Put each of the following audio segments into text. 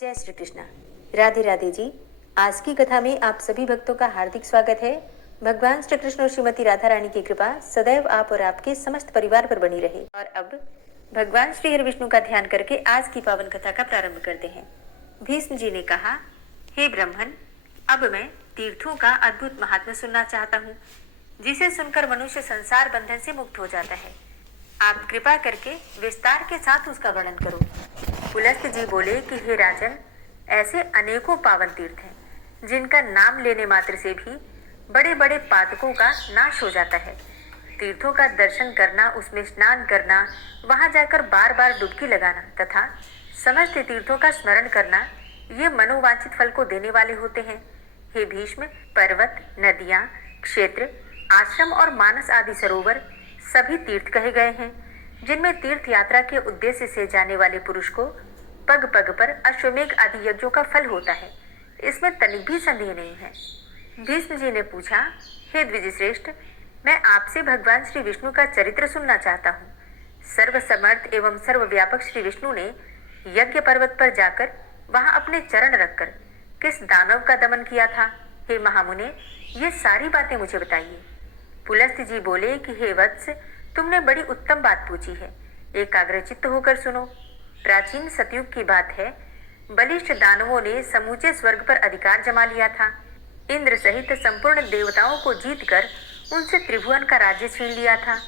जय श्री कृष्णा। राधे राधे जी। आज की कथा में आप सभी भक्तों का हार्दिक स्वागत है। भगवान श्री कृष्ण और श्रीमती राधा रानी की कृपा सदैव आप और आपके समस्त परिवार पर बनी रहे। और अब भगवान श्री हरि विष्णु का ध्यान करके आज की पावन कथा का प्रारंभ करते हैं। भीष्म जी ने कहा, हे ब्राह्मण, अब मैं तीर्थों का अद्भुत महात्म्य सुनना चाहता हूँ, जिसे सुनकर मनुष्य संसार बंधन से मुक्त हो जाता है। आप कृपा करके विस्तार के साथ उसका वर्णन करो। पुलस्त जी बोले कि हे राजन, ऐसे अनेकों पावन तीर्थ हैं जिनका नाम लेने मात्र से भी बड़े बड़े पातकों का नाश हो जाता है। तीर्थों का दर्शन करना, उसमें स्नान करना, वहां जाकर बार बार डुबकी लगाना तथा समस्त तीर्थों का स्मरण करना, ये मनोवांछित फल को देने वाले होते हैं। हे भीष्म, पर्वत, नदियां, क्षेत्र, आश्रम और मानस आदि सरोवर सभी तीर्थ कहे गए हैं, जिनमें तीर्थ यात्रा के उद्देश्य से जाने वाले पुरुष को पग पग पर अश्वमेघ आदि यज्ञों का फल होता है। इसमें तनिक भी संदेह नहीं है। भीष्म जी ने पूछा, हे द्विजश्रेष्ठ, मैं आपसे भगवान श्री विष्णु का चरित्र सुनना चाहता हूँ। सर्वसमर्थ एवं सर्वव्यापक श्री विष्णु ने यज्ञ पर्वत पर जाकर वहां अपने चरण रखकर किस दानव का दमन किया था? हे महामुने, ये सारी बातें मुझे बताइए। पुलस्त जी बोले कि हे वत्स, तुमने बड़ी उत्तम बात पूछी है। एकाग्रचित्त होकर सुनो। प्राचीन सतयुग की बात है। बलिष्ठ दानवों ने समूचे स्वर्ग पर अधिकार जमा लिया था। इंद्र सहित संपूर्ण देवताओं को जीतकर उनसे त्रिभुवन का राज्य छीन लिया था।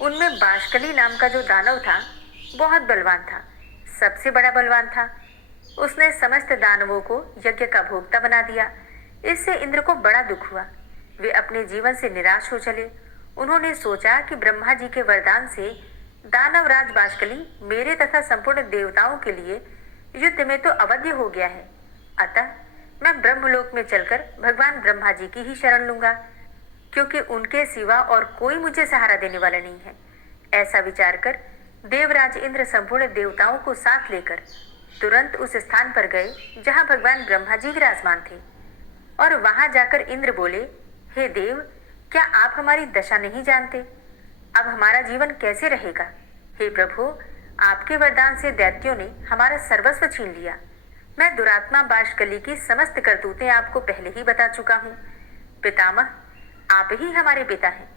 उनमें बाष्कली नाम का जो दानव था, बहुत बलवान था, सबसे बड़ा बलवान था। उसने समस्त दानवों को यज्ञ का भोक्ता बना दिया। इससे इंद्र को बड़ा दुख हुआ। वे अपने जीवन से निराश हो चले। उन्होंने सोचा कि ब्रह्मा जी के वरदान से दानवराज बाष्कली मेरे तथा संपूर्ण देवताओं के लिए युद्ध में तो अवध्य हो गया है, अतः मैं ब्रह्मलोक में चलकर भगवान ब्रह्मा जी की ही शरण लूंगा, क्योंकि उनके सिवा और कोई मुझे सहारा देने वाला नहीं है। ऐसा विचार कर देवराज इंद्र संपूर्ण देवताओं को साथ लेकर तुरंत उस स्थान पर गए जहां भगवान ब्रह्मा जी विराजमान थे। और वहां जाकर इंद्र बोले, हे देव, क्या आप हमारी दशा नहीं जानते? अब हमारा जीवन कैसे रहेगा? हे प्रभु, आपके वरदान से दैत्यों ने हमारा सर्वस्व छीन लिया। मैं दुरात्मा बाष्कली की समस्त करतूतें आपको पहले ही बता चुका हूँ। पितामह, आप ही हमारे पिता हैं।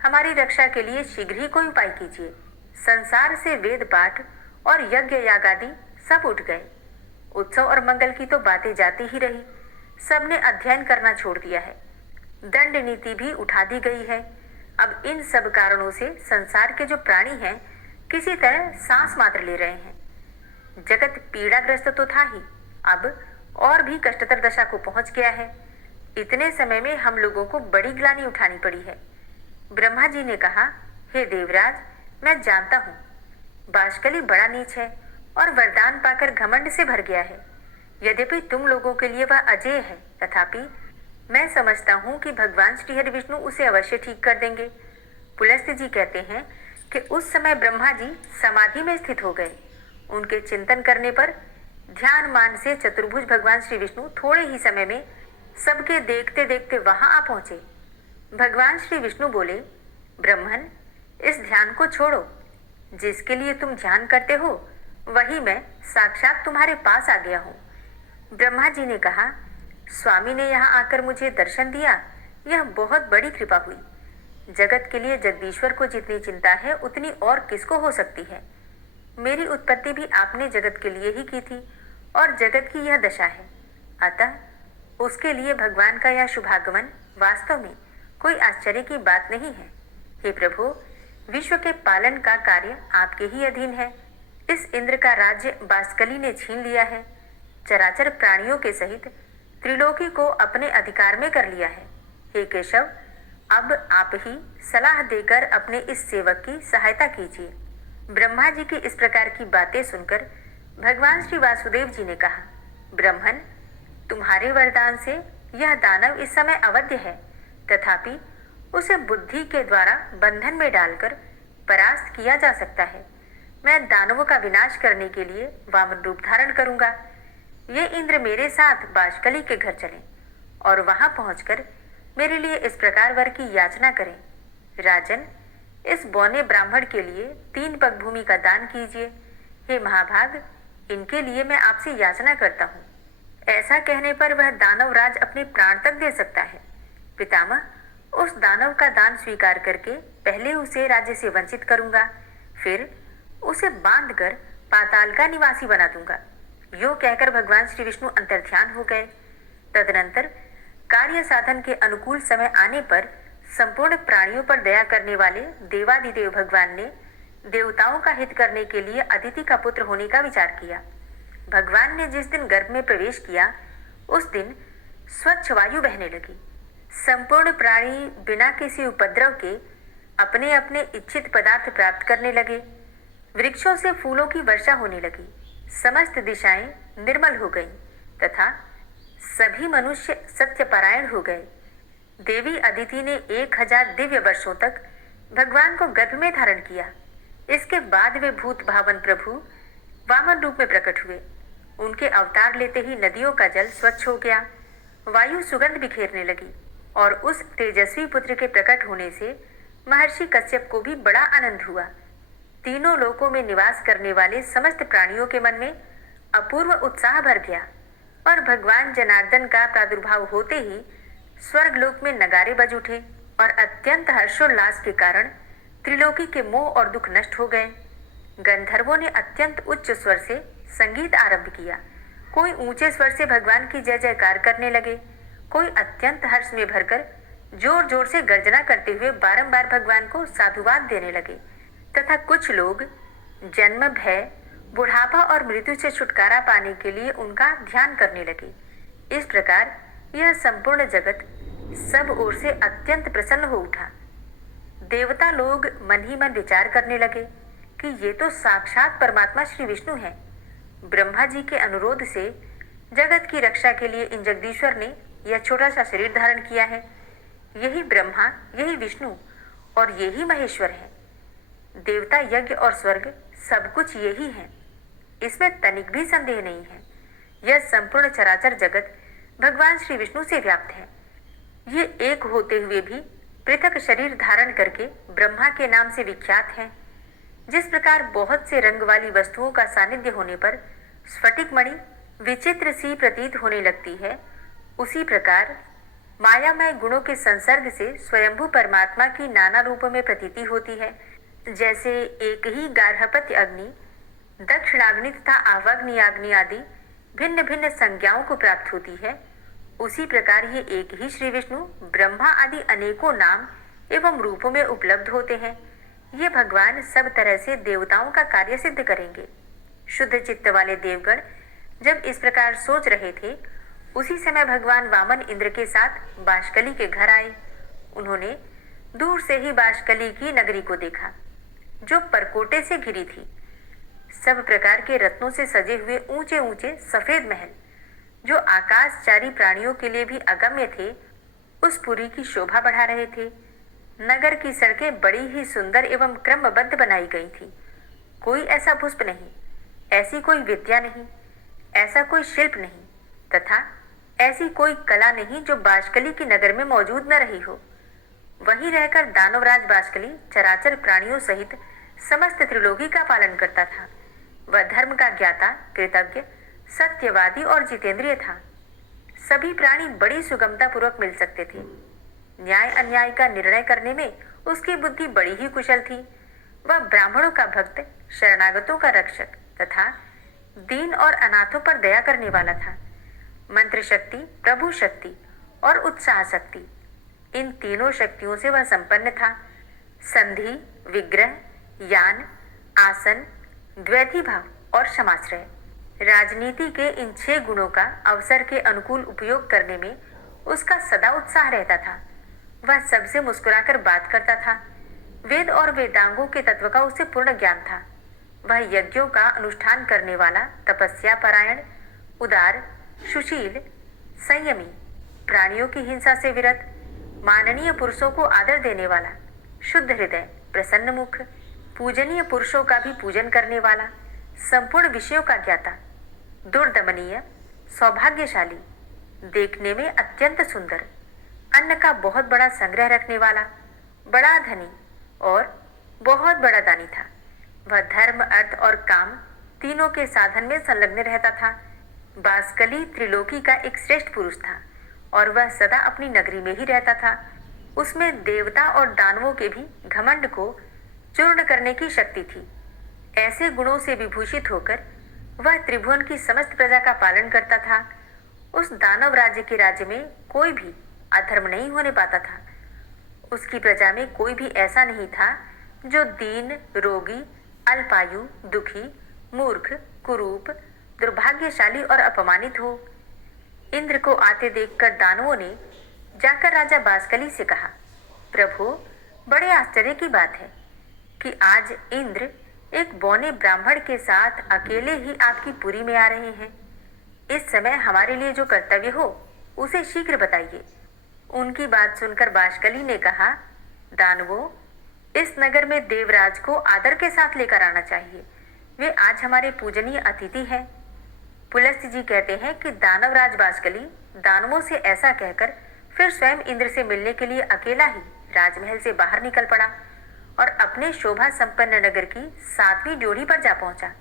हमारी रक्षा के लिए शीघ्र ही कोई उपाय कीजिए। संसार से वेद पाठ और यज्ञ याग आदि सब उठ गए। उत्सव और मंगल की तो बातें जाती ही रही। सबने अध्ययन करना छोड़ दिया है। दंड नीति भी उठा दी गई है। अब इन सब कारणों से संसार के जो प्राणी हैं, किसी तरह सांस मात्र ले रहे हैं। जगत पीड़ाग्रस्त तो था ही, अब और भी कष्टतर दशा को पहुंच गया है। इतने समय में हम लोगों को बड़ी ग्लानि उठानी पड़ी है। ब्रह्मा जी ने कहा, हे देवराज, मैं जानता हूँ बाष्कली बड़ा नीच है और वरदान पाकर घमंड से भर गया है। यद्यपि तुम लोगों के लिए वह अजेय है, तथापि मैं समझता हूँ कि भगवान श्री हरि विष्णु उसे अवश्य ठीक कर देंगे। पुलस्त जी कहते हैं कि उस समय ब्रह्मा जी समाधि में स्थित हो गए। उनके चिंतन करने पर ध्यान मान से चतुर्भुज भगवान श्री विष्णु थोड़े ही समय में सबके देखते देखते वहां आ पहुंचे। भगवान श्री विष्णु बोले, ब्राह्मण, इस ध्यान को छोड़ो। जिसके लिए तुम ध्यान करते हो, वही मैं साक्षात तुम्हारे पास आ गया हूँ। ब्रह्मा जी ने कहा, स्वामी ने यहाँ आकर मुझे दर्शन दिया, यह बहुत बड़ी कृपा हुई। जगत के लिए जगदीश्वर को जितनी चिंता है, उतनी और किसको हो सकती है। मेरी उत्पत्ति भी आपने जगत के लिए ही की थी और जगत की यह दशा है, अतः उसके लिए भगवान का यह शुभागमन वास्तव में कोई आश्चर्य की बात नहीं है। हे प्रभु, विश्व के पालन का कार्य आपके ही अधीन है। इस इंद्र का राज्य बाष्कली ने छीन लिया है। चराचर प्राणियों के सहित त्रिलोकी को अपने अधिकार में कर लिया है। हे केशव, अब आप ही सलाह देकर अपने इस सेवक की सहायता कीजिए। ब्रह्मा जी की इस प्रकार की बातें सुनकर भगवान श्री वासुदेव जी ने कहा, ब्राह्मण, तुम्हारे वरदान से यह दानव इस समय अवध्य है, तथापि उसे बुद्धि के द्वारा बंधन में डालकर परास्त किया जा सकता है। मैं दानवों का विनाश करने के लिए वामन रूप धारण करूंगा। ये इंद्र मेरे साथ बाष्कली के घर चलें और वहां पहुंचकर मेरे लिए इस प्रकार वर की याचना करें, राजन, इस बौने ब्राह्मण के लिए 3 पग भूमि का दान कीजिए। हे महाभाग, इनके लिए मैं आपसे याचना करता हूँ। ऐसा कहने पर वह दानव राज अपने प्राण तक दे सकता है। पितामह, उस दानव का दान स्वीकार करके पहले उसे राज्य से वंचित करूंगा, फिर उसे बांधकर पाताल का निवासी बना दूंगा। यो कहकर भगवान श्री विष्णु अंतर्ध्यान हो गए। तदनंतर कार्य साधन के अनुकूल समय आने पर संपूर्ण प्राणियों पर दया करने वाले देवादिदेव भगवान ने देवताओं का हित करने के लिए अदिति का पुत्र होने का विचार किया। भगवान ने जिस दिन गर्भ में प्रवेश किया, उस दिन स्वच्छ वायु बहने लगी। संपूर्ण प्राणी बिना किसी उपद्रव के अपने अपने इच्छित पदार्थ प्राप्त करने लगे। वृक्षों से फूलों की वर्षा होने लगी। समस्त दिशाएं निर्मल हो गईं तथा सभी मनुष्य सत्यपरायण हो गए। देवी अदिति ने 1000 दिव्य वर्षों तक भगवान को गर्भ में धारण किया। इसके बाद वे भूत भावन प्रभु वामन रूप में प्रकट हुए। उनके अवतार लेते ही नदियों का जल स्वच्छ हो गया, वायु सुगंध बिखेरने लगी और उस तेजस्वी पुत्र के प्रकट होने से महर्षि कश्यप को भी बड़ा आनंद हुआ। तीनों लोकों में निवास करने वाले समस्त प्राणियों के मन में अपूर्व उत्साह भर गया और भगवान जनार्दन का प्रादुर्भाव होते ही स्वर्गलोक में नगारे बज उठे और अत्यंत हर्षोल्लास के कारण त्रिलोकी के मोह और दुख नष्ट हो गए। गंधर्वों ने अत्यंत उच्च स्वर से संगीत आरंभ किया। कोई ऊंचे स्वर से भगवान की जय जयकार करने लगे, कोई अत्यंत हर्ष में भरकर जोर जोर से गर्जना करते हुए बारंबार भगवान को साधुवाद देने लगे तथा कुछ लोग जन्म, भय, बुढ़ापा और मृत्यु से छुटकारा पाने के लिए उनका ध्यान करने लगे। इस प्रकार यह संपूर्ण जगत सब ओर से अत्यंत प्रसन्न हो उठा। देवता लोग मन ही मन विचार करने लगे कि ये तो साक्षात परमात्मा श्री विष्णु हैं। ब्रह्मा जी के अनुरोध से जगत की रक्षा के लिए इन जगदीश्वर ने यह छोटा सा शरीर धारण किया है। यही ब्रह्मा, यही विष्णु और यही महेश्वर है। देवता, यज्ञ और स्वर्ग सब कुछ यही है, इसमें तनिक भी संदेह नहीं है। यह संपूर्ण चराचर जगत भगवान श्री विष्णु से व्याप्त है। ये एक होते हुए भी पृथक शरीर धारण करके ब्रह्मा के नाम से विख्यात है। जिस प्रकार बहुत से रंग वाली वस्तुओं का सानिध्य होने पर स्फटिक मणि विचित्र सी प्रतीत होने लगती है, उसी प्रकार मायामय गुणों के संसर्ग से स्वयंभू परमात्मा की नाना रूपों में प्रतीति होती है। जैसे एक ही गार्हपत्य अग्नि, दक्षिणाग्नि तथा आवग्नियाग्नि आदि भिन्न भिन्न संज्ञाओं को प्राप्त होती है, उसी प्रकार ये एक ही श्री विष्णु ब्रह्मा आदि अनेकों नाम एवं रूपों में उपलब्ध होते हैं। ये भगवान सब तरह से देवताओं का कार्य सिद्ध करेंगे। शुद्ध चित्त वाले देवगण जब इस प्रकार सोच रहे थे, उसी समय भगवान वामन इंद्र के साथ बाष्कली के घर आए। उन्होंने दूर से ही बाष्कली की नगरी को देखा, जो परकोटे से घिरी थी। सब प्रकार के रत्नों से सजे हुए ऊंचे ऊंचे सफेद महल, जो आकाशचारी प्राणियों के लिए भी अगम्य थे, उस पुरी की शोभा बढ़ा रहे थे। नगर की सड़कें बड़ी ही सुंदर एवं क्रमबद्ध बनाई गई थी। कोई ऐसा पुष्प नहीं, ऐसी कोई विद्या नहीं, ऐसा कोई शिल्प नहीं तथा ऐसी कोई कला नहीं जो बाष्कली की नगर में मौजूद न रही हो। वहीं रहकर दानवराज बाष्कली चराचर प्राणियों सहित समस्त त्रिलोकी का पालन करता था। वह धर्म का ज्ञाता, कृतज्ञ, सत्यवादी और जितेंद्रिय था। सभी प्राणी बड़ी सुगमता पूर्वक मिल सकते थे। न्याय अन्याय का निर्णय करने में उसकी बुद्धि बड़ी ही कुशल थी। वह ब्राह्मणों का भक्त, शरणागतों का रक्षक तथा दीन और अनाथों पर दया करने वाला था। मंत्र शक्ति, प्रभु शक्ति और उत्साह शक्ति, इन तीनों शक्तियों से वह संपन्न था। संधि, विग्रह, यान, आसन, द्वैधी भाव और क्षमाश्रय, राजनीति के इन 6 गुणों का अवसर के अनुकूल उपयोग करने में उसका सदा उत्साह रहता था। वह सबसे मुस्कुराकर बात करता था। वेद और वेदांगों के तत्व का उसे पूर्ण ज्ञान था। वह यज्ञों का अनुष्ठान करने वाला, तपस्या परायण, उदार, सुशील, संयमी, प्राणियों की हिंसा से विरत, माननीय पुरुषों को आदर देने वाला, शुद्ध हृदय, प्रसन्न मुख, पूजनीय पुरुषों का भी पूजन करने वाला, संपूर्ण विषयों का ज्ञाता, दुर्दमनीय, सौभाग्यशाली, देखने में अत्यंत सुंदर, अन्न का बहुत बड़ा संग्रह रखने वाला, बड़ा धनी और बहुत बड़ा दानी था। वह धर्म, अर्थ और काम तीनों के साधन में संलग्न रहता था। बासकली त्रिलोकी का एक श्रेष्ठ पुरुष था और वह सदा अपनी नगरी में ही रहता था। उसमें देवता और दानवों के भी घमंड को चूर्ण करने की शक्ति थी। ऐसे गुणों से विभूषित होकर वह त्रिभुवन की समस्त प्रजा का पालन करता था। उस दानव राज्य के राज्य में कोई भी अधर्म नहीं होने पाता था। उसकी प्रजा में कोई भी ऐसा नहीं था जो दीन, रोगी, अल्पायु, दुखी, मूर्ख, कुरूप, दुर्भाग्यशाली और अपमानित हो। इंद्र को आते देखकर दानवों ने जाकर राजा बासकली से कहा, प्रभु, बड़े आश्चर्य की बात है कि आज इंद्र एक बौने ब्राह्मण के साथ अकेले ही आपकी पुरी में आ रहे हैं। इस समय हमारे लिए जो कर्तव्य हो उसे शीघ्र बताइए। उनकी बात सुनकर बासकली ने कहा, दानवों, इस नगर में देवराज को आदर के साथ लेकर आना चाहिए। वे आज हमारे पूजनीय अतिथि हैं। पुलस्त्य जी कहते हैं कि दानवराज बासकली दानवों से ऐसा कहकर फिर स्वयं इंद्र से मिलने के लिए अकेला ही राजमहल से बाहर निकल पड़ा और अपने शोभा संपन्न नगर की 7वीं ड्योढ़ी पर जा पहुंचा।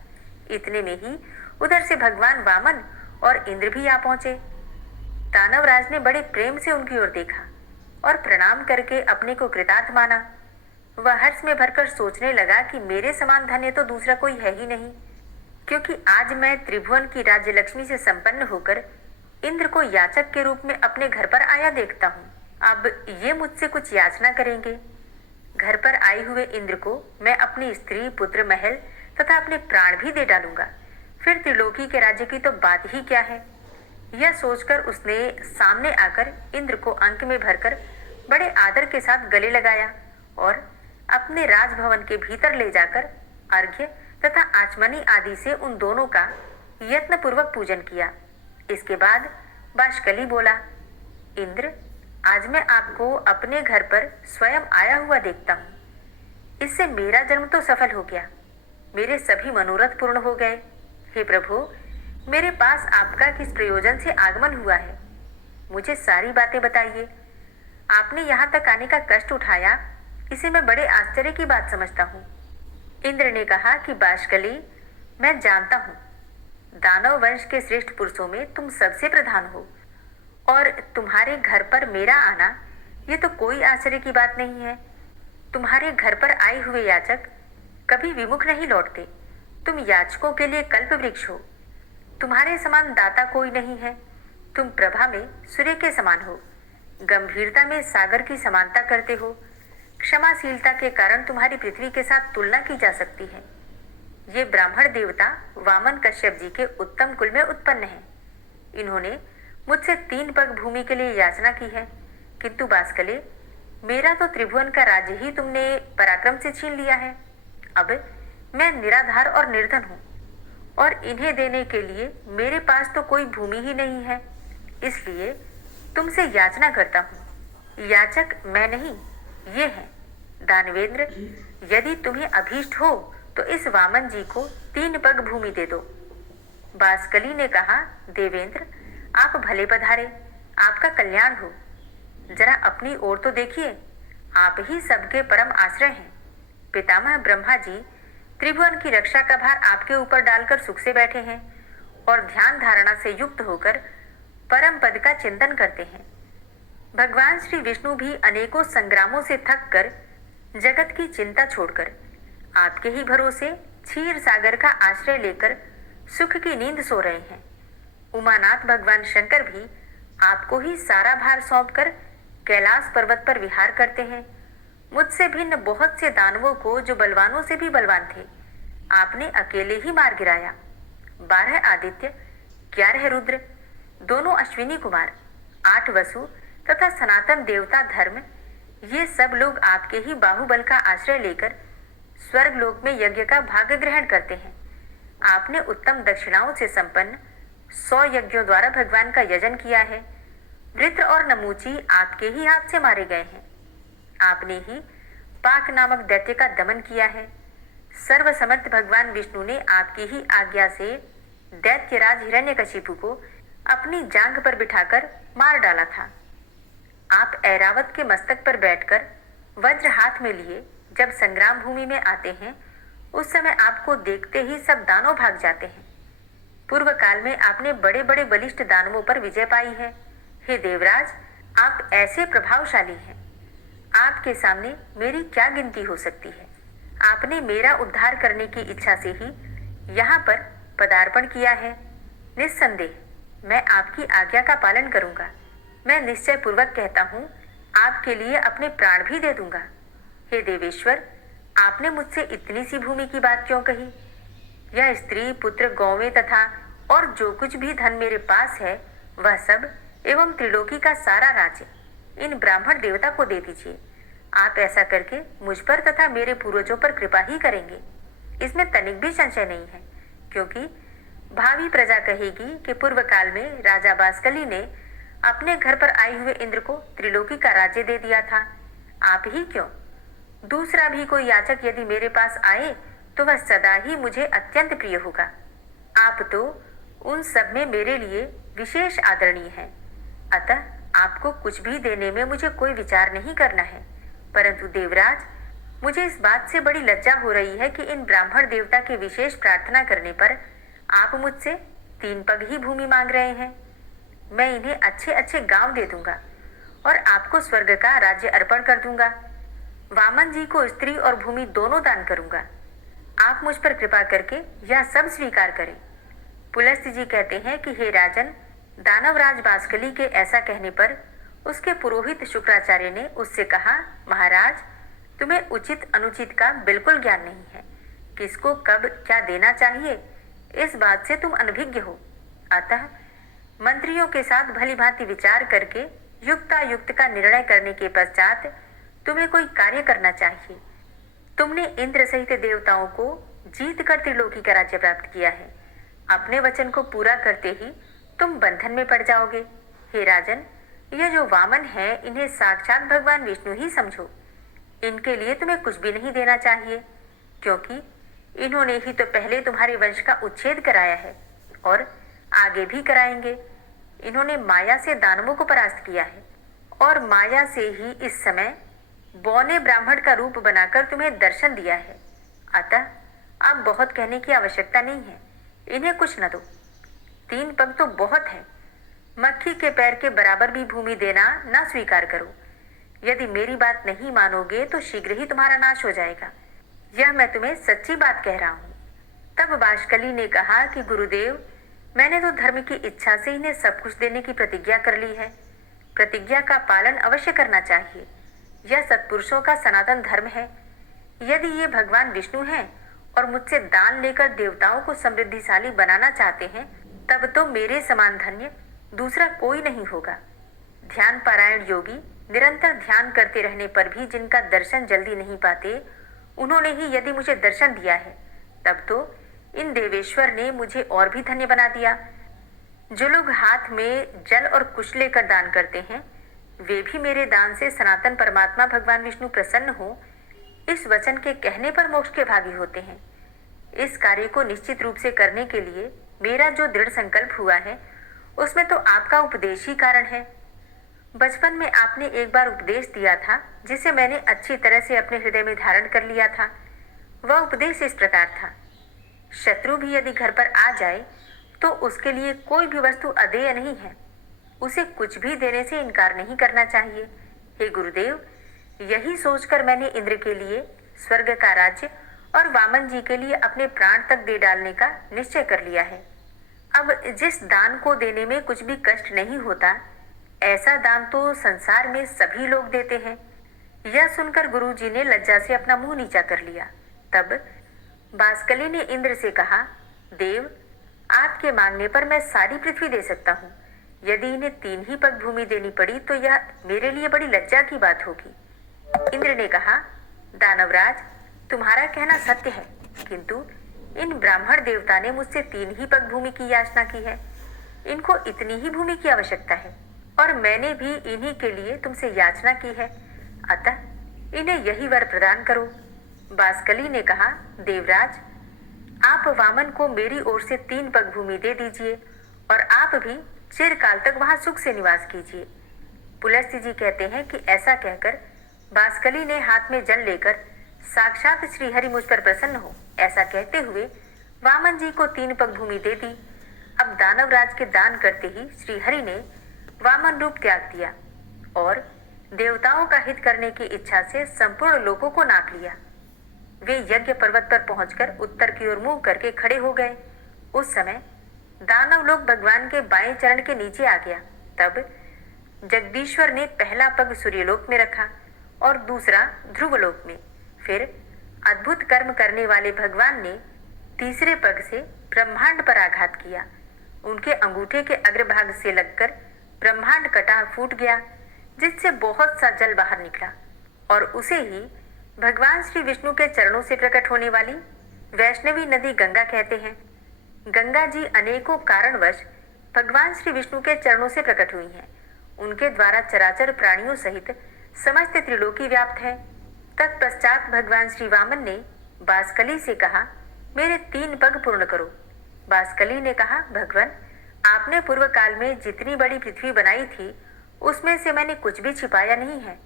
इतने में ही उधर से भगवान वामन और इंद्र भी आ पहुंचे। दानवराज ने बड़े प्रेम से उनकी ओर देखा और प्रणाम करके अपने को कृतार्थ माना। वह हर्ष में भरकर सोचने लगा कि मेरे समान धन्य तो दूसरा कोई है ही नहीं, क्योंकि आज मैं त्रिभुवन की राज्य लक्ष्मी से संपन्न होकर इंद्र को याचक के रूप में अपने घर पर आया देखता हूँ। अब ये मुझसे कुछ याचना करेंगे। घर पर आए हुए इंद्र को मैं अपनी स्त्री, पुत्र, महल तथा अपने प्राण भी दे डालूंगा। फिर त्रिलोकी के राज्य की तो बात ही क्या है। यह सोचकर उसने सामने आकर इंद्र को अंक में भरकर बड़े आदर के साथ गले लगाया और अपने राजभवन के भीतर ले जाकर अर्घ्य तथा आचमनी आदि से उन दोनों का यत्नपूर्वक पूजन किया। इसके बाद बासकली बोला, इंद्र, आज मैं आपको अपने घर पर स्वयं आया हुआ देखता हूँ। इससे मेरा जन्म तो सफल हो गया, मेरे सभी मनोरथ पूर्ण हो गए। हे प्रभु, मेरे पास आपका किस प्रयोजन से आगमन हुआ है, मुझे सारी बातें बताइए। आपने यहाँ तक आने का कष्ट उठाया, इसे मैं बड़े आश्चर्य की बात समझता हूँ। इंद्र ने कहा कि बासकली, मैं जानता हूँ दानव वंश के श्रेष्ठ पुरुषों में तुम सबसे प्रधान हो और तुम्हारे घर पर मेरा आना ये तो कोई आश्चर्य की बात नहीं है। तुम्हारे घर पर आए हुए याचक कभी विमुख नहीं लौटते। तुम याचकों के लिए कल्प वृक्ष हो। तुम्हारे समान दाता कोई नहीं है। तुम प्रभा में सूर्य के समान हो, गंभीरता में सागर की समानता करते हो। क्षमाशीलता के कारण तुम्हारी पृथ्वी के साथ तुलना की जा सकती है। ये ब्राह्मण देवता वामन कश्यप जी के उत्तम कुल में उत्पन्न है। इन्होंने मुझसे 3 पग भूमि के लिए याचना की है, किंतु बासकले, मेरा तो त्रिभुवन का राज्य ही तुमने पराक्रम से छीन लिया है। अब मैं निराधार और निर्धन हूँ और इन्हें देने के लिए मेरे पास तो कोई भूमि ही नहीं है। इसलिए तुमसे याचना करता हूँ। याचक मैं नहीं, ये है। दानवेंद्र, यदि तुम्हें अभीष्ट हो तो इस वामन जी को 3 पग भूमि दे दो। बासकली ने कहा, देवेंद्र, आप भले पधारे, आपका कल्याण हो। जरा अपनी ओर तो देखिए, आप ही सबके परम आश्रय हैं। पितामह ब्रह्मा जी त्रिभुवन की रक्षा का भार आपके ऊपर डालकर सुख से बैठे हैं और ध्यान धारणा से युक्त होकर परम पद का चिंतन करते हैं। भगवान श्री विष्णु भी अनेकों संग्रामों से थक कर जगत की चिंता छोड़कर आपके ही भरोसे क्षीर सागर का आश्रय लेकर सुख की नींद सो रहे हैं। उमानाथ भगवान शंकर भी आपको ही सारा भार सौंपकर कैलाश पर्वत पर विहार करते हैं। मुझसे भिन्न बहुत से दानवों को, जो बलवानों से भी बलवान थे, आपने अकेले ही मार गिराया। 12 आदित्य, 11 रुद्र, दोनों अश्विनी कुमार, 8 वसु तथा सनातन देवता धर्म, ये सब लोग आपके ही बाहुबल का आश्रय लेकर स्वर्ग लोक में यज्ञ का भाग ग्रहण करते हैं। आपने उत्तम दक्षिणाओं से संपन्न 100 यज्ञों द्वारा भगवान का यजन किया है। वृत्र और नमूची आपके ही हाथ से मारे गए हैं। आपने ही पाक नामक दैत्य का दमन किया है। सर्वसमर्थ भगवान विष्णु ने आपकी ही आज्ञा से दैत्यराज हिरण्यकशिपु को अपनी जांघ पर बिठाकर मार डाला था। आप ऐरावत के मस्तक पर बैठकर वज्र हाथ में लिए जब संग्राम भूमि में आते हैं उस समय आपको देखते ही सब दानव भाग जाते हैं। पूर्व काल में आपने बड़े बड़े बलिष्ठ दानवों पर विजय पाई है। हे देवराज, आप ऐसे प्रभावशाली हैं, आपके सामने मेरी क्या गिनती हो सकती है। आपने मेरा उद्धार करने की इच्छा से ही यहाँ पर पदार्पण किया है। निस्संदेह मैं आपकी आज्ञा का पालन करूंगा। मैं निश्चय पूर्वक कहता हूँ, आपके लिए अपने प्राण भी दे दूंगा। हे देवेश्वर, आपने मुझसे इतनी सी भूमि की बात क्यों कही? यह स्त्री, पुत्र, गौवें तथा और जो कुछ भी धन मेरे पास है वह सब एवं त्रिलोकी का सारा राज्य इन ब्राह्मण देवता को दे दीजिए। आप ऐसा करके मुझ पर तथा मेरे पूर्वजों पर कृपा ही करेंगे, इसमें तनिक भी संशय नहीं है। क्योंकि भावी प्रजा कहेगी कि पूर्व काल में राजा बासकली ने अपने घर पर आए हुए इंद्र को त्रिलोकी का राज्य दे दिया था। आप ही क्यों, दूसरा भी कोई याचक यदि मेरे पास आए तो वह सदा ही मुझे अत्यंत प्रिय होगा। आप तो उन सब में मेरे लिए विशेष आदरणीय हैं। अतः आपको कुछ भी देने में मुझे कोई विचार नहीं करना है। परंतु देवराज, मुझे इस बात से बड़ी लज्जा हो रही है कि इन ब्राह्मण देवता की विशेष प्रार्थना करने पर आप मुझसे 3 पग ही भूमि मांग रहे हैं। मैं इन्हें अच्छे अच्छे गांव दे दूंगा और आपको स्वर्ग का राज्य अर्पण कर दूंगा। वामन जी को स्त्री और भूमि दोनों दान करूंगा। आप मुझ पर कृपा करके यह सब स्वीकार करें। पुलस्त्य जी कहते हैं कि हे राजन, दानवराज बासकली के ऐसा कहने पर उसके पुरोहित शुक्राचार्य ने उससे कहा, महाराज, तुम्हें उचित अनुचित का बिल्कुल ज्ञान नहीं है। किसको कब क्या देना चाहिए इस बात से तुम अनभिज्ञ हो। अतः मंत्रियों के साथ भली भांति विचार करके युक्तायुक्त का निर्णय करने के पश्चात तुम्हें कोई कार्य करना चाहिए। तुमने इंद्र सहित देवताओं को जीत कर त्रिलोकी का राज्य प्राप्त किया है। अपने वचन को पूरा करते ही तुम बंधन में पड़ जाओगे। हे राजन, यह जो वामन है इन्हें साक्षात भगवान विष्णु ही समझो। इनके लिए तुम्हें कुछ भी नहीं देना चाहिए, क्योंकि इन्होंने ही तो पहले तुम्हारे वंश का उच्छेद कराया है और आगे भी कराएंगे। इन्होंने माया से दानवों को परास्त किया है और माया से ही इस समय बौने ब्राह्मण का रूप बनाकर तुम्हें दर्शन दिया है। अतः अब बहुत कहने की आवश्यकता नहीं है। इन्हें कुछ न दो। 3 पग तो बहुत है। मक्खी के पैर के बराबर भी भूमि देना न स्वीकार करो। यदि मेरी बात नहीं मानोगे तो शीघ्र ही तुम्हारा नाश हो जाएगा। यह मैं तुम्हें सच्ची बात कह रहा हूँ। तब बाष्कली ने कहा कि गुरुदेव, मैंने तो धर्म की इच्छा से इन्हें सब कुछ देने की प्रतिज्ञा कर ली है। प्रतिज्ञा का पालन अवश्य करना चाहिए। यह सत्पुरुषों का सनातन धर्म है। यदि ये भगवान विष्णु हैं और मुझसे दान लेकर देवताओं को समृद्धिशाली बनाना चाहते हैं, तब तो मेरे समान धन्य दूसरा कोई नहीं होगा। ध्यान पारायण योगी निरंतर ध्यान करते रहने पर भी जिनका दर्शन जल्दी नहीं पाते, उन्होंने ही यदि मुझे दर्शन दिया है, तब तो इन देवेश्वर ने मुझे और भी धन्य बना दिया। जो लोग हाथ में जल और कुश लेकर दान करते हैं, वे भी मेरे दान से सनातन परमात्मा भगवान विष्णु प्रसन्न हो, इस वचन के कहने पर मोक्ष के भागी होते हैं। इस कार्य को निश्चित रूप से करने के लिए मेरा जो दृढ़ संकल्प हुआ है, उसमें तो आपका उपदेश ही कारण है। बचपन में आपने एक बार उपदेश दिया था, जिसे मैंने अच्छी तरह से अपने हृदय में धारण कर लिया था। वह उपदेश इस प्रकार था, शत्रु भी यदि घर पर आ जाए तो उसके लिए कोई भी वस्तु अदेय नहीं है। उसे कुछ भी देने से इनकार नहीं करना चाहिए। हे गुरुदेव, यही सोचकर मैंने इंद्र के लिए स्वर्ग का राज्य और वामन जी के लिए अपने प्राण तक दे डालने का निश्चय कर लिया है। अब जिस दान को देने में कुछ भी कष्ट नहीं होता, ऐसा दान तो संसार में सभी लोग देते हैं। यह सुनकर गुरुजी ने लज्जा से अपना मुंह नीचा कर लिया। तब बाष्कली ने इंद्र से कहा, देव, आपके मांगने पर मैं सारी पृथ्वी दे सकता हूँ। यदि इन्हें 3 ही पग भूमि देनी पड़ी तो यह मेरे लिए बड़ी लज्जा की बात होगी। इंद्र ने कहा, दानवराज, तुम्हारा कहना सत्य है, किंतु इन ब्राह्मण देवता ने मुझसे 3 ही पग भूमि की याचना की है। इनको इतनी ही भूमि की आवश्यकता है और मैंने भी इन्हीं के लिए तुमसे याचना की है। अतः इन्हें यही वर प्रदान करो। बाष्कली ने कहा, देवराज, आप वामन को मेरी ओर से 3 पग भूमि दे दीजिए और आप भी चिरकाल तक वहां सुख से निवास कीजिए। पुलस्त्य जी कहते हैं कि ऐसा कहकर बाष्कली ने हाथ में जल लेकर, साक्षात श्रीहरि मुझ पर प्रसन्न हो, ऐसा कहते हुए वामन जी को 3 पग भूमि दे दी। अब दानवराज के दान करते ही श्री हरि ने वामन रूप त्याग दिया और देवताओं का हित करने की इच्छा से संपूर्ण लोकों को नाप लिया। वे यज्ञ पर्वत पर पहुंचकर उत्तर की ओर मुंह करके खड़े हो गए। उस समय दानव लोग भगवान के बाएं चरण के नीचे आ गया। तब जगदीश्वर ने पहला पग सूर्यलोक में रखा और दूसरा ध्रुवलोक में। फिर अद्भुत कर्म करने वाले भगवान ने तीसरे पग से ब्रह्मांड पर आघात किया। उनके अंगूठे के अग्रभाग से लगकर ब्रह्मांड कटा फूट गया, जिससे बहुत सा जल बाहर निकला और उसे ही भगवान श्री विष्णु के चरणों से प्रकट होने वाली वैष्णवी नदी गंगा कहते हैं। गंगा जी अनेकों कारणवश भगवान श्री विष्णु के चरणों से प्रकट हुई हैं। उनके द्वारा चराचर प्राणियों सहित समस्त त्रिलोकी व्याप्त है। तत्पश्चात भगवान श्री वामन ने बासकली से कहा, मेरे 3 पग पूर्ण करो। बासकली ने कहा, भगवान, आपने पूर्व काल में जितनी बड़ी पृथ्वी बनाई थी उसमें से मैंने कुछ भी छिपाया नहीं है।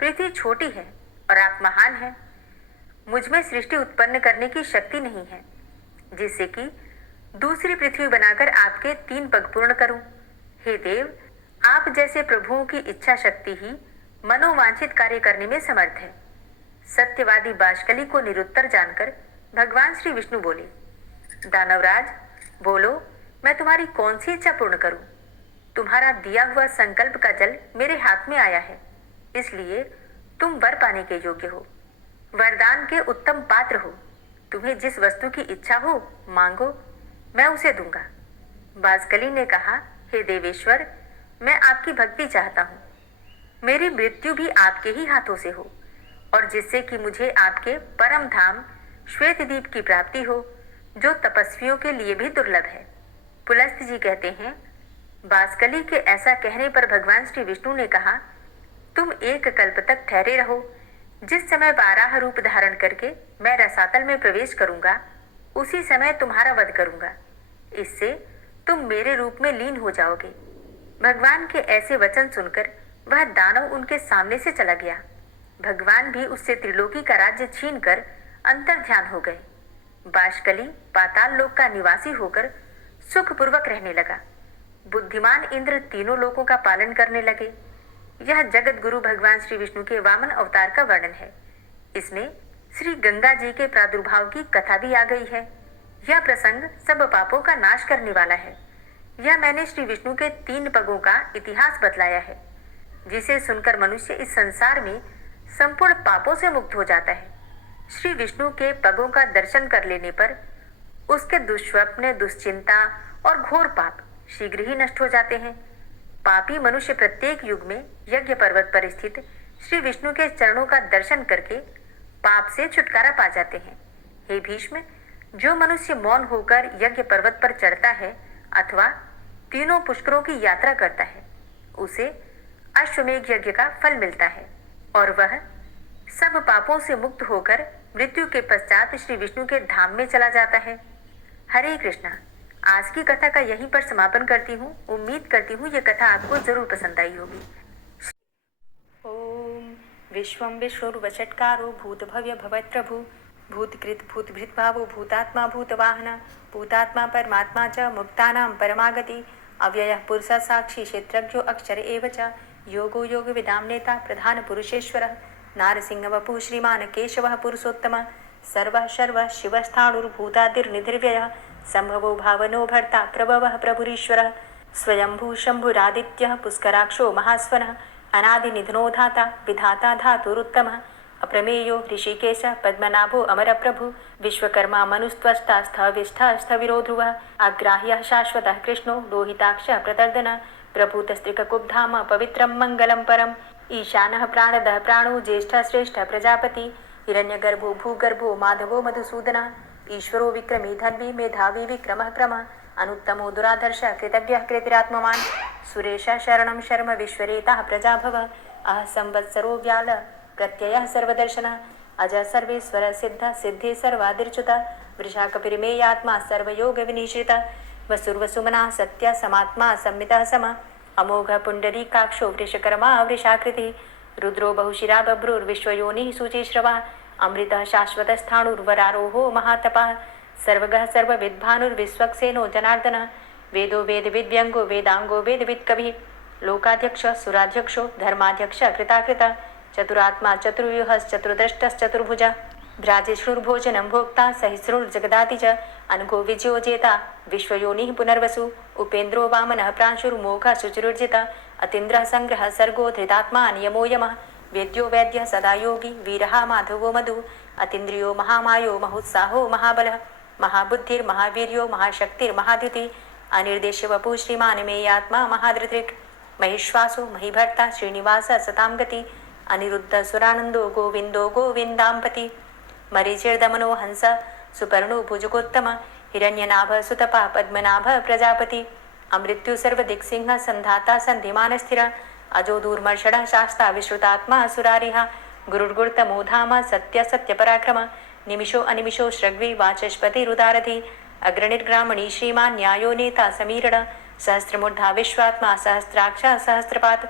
पृथ्वी छोटी है और आप महान हैं। मुझ में सृष्टि उत्पन्न करने की शक्ति नहीं है, जिससे कि दूसरी पृथ्वी बनाकर आपके 3 पग पूर्ण करूं। हे देव, आप जैसे प्रभुओं की इच्छा शक्ति ही मनोवांछित कार्य करने में समर्थ है। सत्यवादी बाष्कली को निरुत्तर जानकर भगवान श्री विष्णु बोले, दानवराज, बोलो, मैं तुम्हारी कौन सी इच्छा पूर्ण करूं? तुम्हारा दिया हुआ संकल्प का जल मेरे हाथ में आया है, इसलिए तुम वर पाने के योग्य हो, वरदान के उत्तम पात्र हो। तुम्हें जिस वस्तु की इच्छा हो मांगो, मैं उसे दूंगा। बाष्कली ने कहा, हे देवेश्वर, मैं आपकी भक्ति चाहता हूँ। मेरी मृत्यु भी आपके ही हाथों से हो और जिससे कि मुझे आपके परम धाम श्वेतद्वीप की प्राप्ति हो, जो तपस्वियों के लिए भी दुर्लभ है। पुलस्त जी कहते हैं, बाष्कली के ऐसा कहने पर भगवान श्री विष्णु ने कहा, तुम 1 कल्प तक ठहरे रहो। जिस समय वाराह रूप धारण करके मैं रसातल में प्रवेश करूंगा, उसी समय तुम्हारा वध करूंगा। इससे तुम मेरे रूप में लीन हो जाओगे। भगवान के ऐसे वचन सुनकर वह दानव उनके सामने से चला गया। भगवान भी उससे त्रिलोकी का राज्य छीनकर अंतर्ध्यान हो गए। बाष्कली पाताल लोक का निवासी होकर सुखपूर्वक रहने लगा। बुद्धिमान इंद्र तीनों लोकों का पालन करने लगे। यह जगत गुरु भगवान श्री विष्णु के वामन अवतार का वर्णन है। इसमें श्री गंगा जी के प्रादुर्भाव की कथा भी आ गई है। यह प्रसंग सब पापों का नाश करने वाला है। यह मैंने श्री विष्णु के 3 पगों का इतिहास बतलाया है, जिसे सुनकर मनुष्य इस संसार में संपूर्ण पापों से मुक्त हो जाता है। श्री विष्णु के पगों का दर्शन कर लेने पर उसके दुष्स्वप्न, दुश्चिंता और घोर पाप शीघ्र ही नष्ट हो जाते हैं। पापी मनुष्य प्रत्येक युग में यज्ञ पर्वत पर स्थित श्री विष्णु के चरणों का दर्शन करके पाप से छुटकारा पा जाते हैं। हे भीष्म, जो मनुष्य मौन होकर यज्ञ पर्वत पर चढ़ता है अथवा तीनों पुष्करों की यात्रा करता है, उसे अश्वमेघ यज्ञ का फल मिलता है और वह सब पापों से मुक्त होकर मृत्यु के पश्चात श्री विष्णु के धाम में चला जाता है। हरे कृष्णा। आज की कथा का यहीं पर समापन करती हूँ। उम्मीद करती हूँ ये कथा आपको जरूर पसंद आई होगी। ओम विश्वं विष्णुर्वषट्कारो भूतभव्य भवत्प्रभु भूतकृत भूतभृद्भावो भूतात्मा भूतवाहन भूतात्मा परमात्मा च मुक्तानां परमागति अव्ययः पुरुषः साक्षी क्षेत्रज्ञो अक्षर एव च योगो योगविदां नेता प्रधान पुरुषेश्वरः नारसिंहवपुः श्रीमान् केशवः पुरुषोत्तमः सर्वः शर्वः शिवस्थाणुर्भूतादिर्निधिर्व्ययः संभवो भावनो भर्ता प्रभवः प्रभुरीश्वरः स्वयंभू शंभुरादित्यः पुष्कराक्षो महास्वनः अनादिनिधनो धाता विधाता धातुरुत्तमः अप्रमेयो ऋषिकेश पद्मनाभो अमरप्रभु विश्वकर्मा मनुस्त्वष्टा स्थविष्ठा स्थविरो ध्रुवः अग्राह्यः शाश्वतः कृष्णो लोहिताक्षः प्रतर्दनः प्रभूतस्त्रिककुब्धाम पवित्रं मङ्गलं परम् ईशानः प्राणदः प्राणो ज्येष्ठः श्रेष्ठः प्रजापति हिरण्यगर्भो भूगर्भो माधवो मधुसूदनः ईश्वरो विक्रमी धन्वी मेधावी विक्रमः क्रमः अनुत्तमो दुराधर्षः कृतज्ञः कृतिरात्मवान् सुरेशः शरणं शर्म विश्वरेताः प्रजाभवः अह संवत्सरो व्याल प्रत्ययः सर्वदर्शनः अजः सर्वेश्वर सिद्ध सिद्धे सर्वादिर्च्युतः वृषाकपिर्मेयात्मा सर्वयोग विनिश्रितः वसुर्वसुमना सत्य समात्मा संमितः समः अमोघ पुंडरीकाक्षो वृषकर्मा वृषाकृतिः रुद्रो बहुशिरा बभ्रुर्विश्वयोनिः शुचिश्रवा अमृतः शाश्वतस्थाणुर्वरारोहो महातपः सर्वगः सर्वविद्भानुर्विश्वक्सेनो जनार्दनः वेदो वेदविद्व्यङ्गो वेदांगो वेदवित्कविः लोकाध्यक्ष सुराध्यक्षो धर्माध्यक्ष कृताकृत चतुरात्मा चतुर्व्यूहश्चतुर्द्रष्टश्चतुर्भुजा भ्राजिष्णुर्भोजनं भोक्ता सहिष्णुर्जगदाति च अनघो विजयो जेता विश्वयोनिः पुनर्वसु उपेन्द्रो वामनः प्रांशुर्मोघः शुचिरुर्जिता अतीन्द्रः संग्रहः सर्गो धृतात्मा नियमो यमः वेद्यो वैद्यः सदा योगी वीरः माधवो मधु अतीन्द्रियो महामायो महोत्साहो महाबलः महाबुद्धिर्महावीर्यो महाशक्तिर्महाद्युति अनिर्देश्य वपुः श्रीमान् मेयात्मा महाधृतिर् महिश्वासो महिभर्ता श्रीनिवास सतां गति अनिरुद्ध सुरानंदो गोविंदो गोविंदांपति मरीचिर्दमनो हंस सुपर्णो भुजगोत्तम हिरण्यनाभ सुतपा पद्मनाभ प्रजापति अमृत्यु सर्वदिक्सिंह संधाता संधिमान स्थिर अजो दूर्मर्षण शास्ता विश्रुतात्मा सुरारिः गुरुर्गुर्तमो धाम सत्य सत्य पराक्रम निमिषो अनिमिषो श्रग्वी वाचस्पति रुदारथि अग्रणिर्ग्रामणी श्रीमान् न्यायो नेता समीरण सहस्रमूर्धा विश्वात्मा सहस्राक्ष सहस्रपात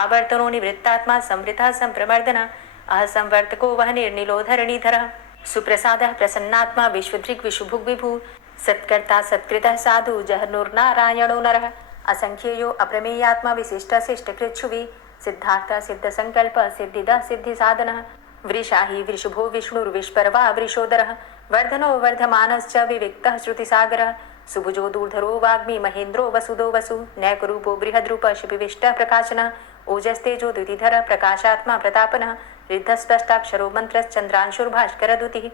आवर्तनो निवृत्तात्मा संवृतः संप्रमर्दन अहसंवर्तको वह निर्निलोधरणीधरः सुप्रसादः प्रसन्नात्मा विश्वदृक् विशुभुग् विभु सत्कर्ता सत्कृतः साधु जहनुर्नारायणो नरः असंख्येयो अप्रमेयात्मा विशिष्टशिष्टकृच्छुवि सिद्धार्थ सिद्धसंकल्प सिद्धिदः सिद्धिसाधनः वृषाहि वृषभो विष्णुर्विष्पर्वा वृषोदरः वर्धनो वर्धमानश्च विविक्तः श्रुतिसागरः सुभुजो दूर्धरो वाग्मी महेन्द्रो वसुदो वसु नैकरूपो बृहद्रूप शिपिविष्टः प्रकाशनः ओजस्तेजो द्युतिधर प्रकाशात्मा प्रतापनः रिद्धस्पष्टाक्षरो मन्त्रश्चन्द्रांशुर्भास्करद्युतिः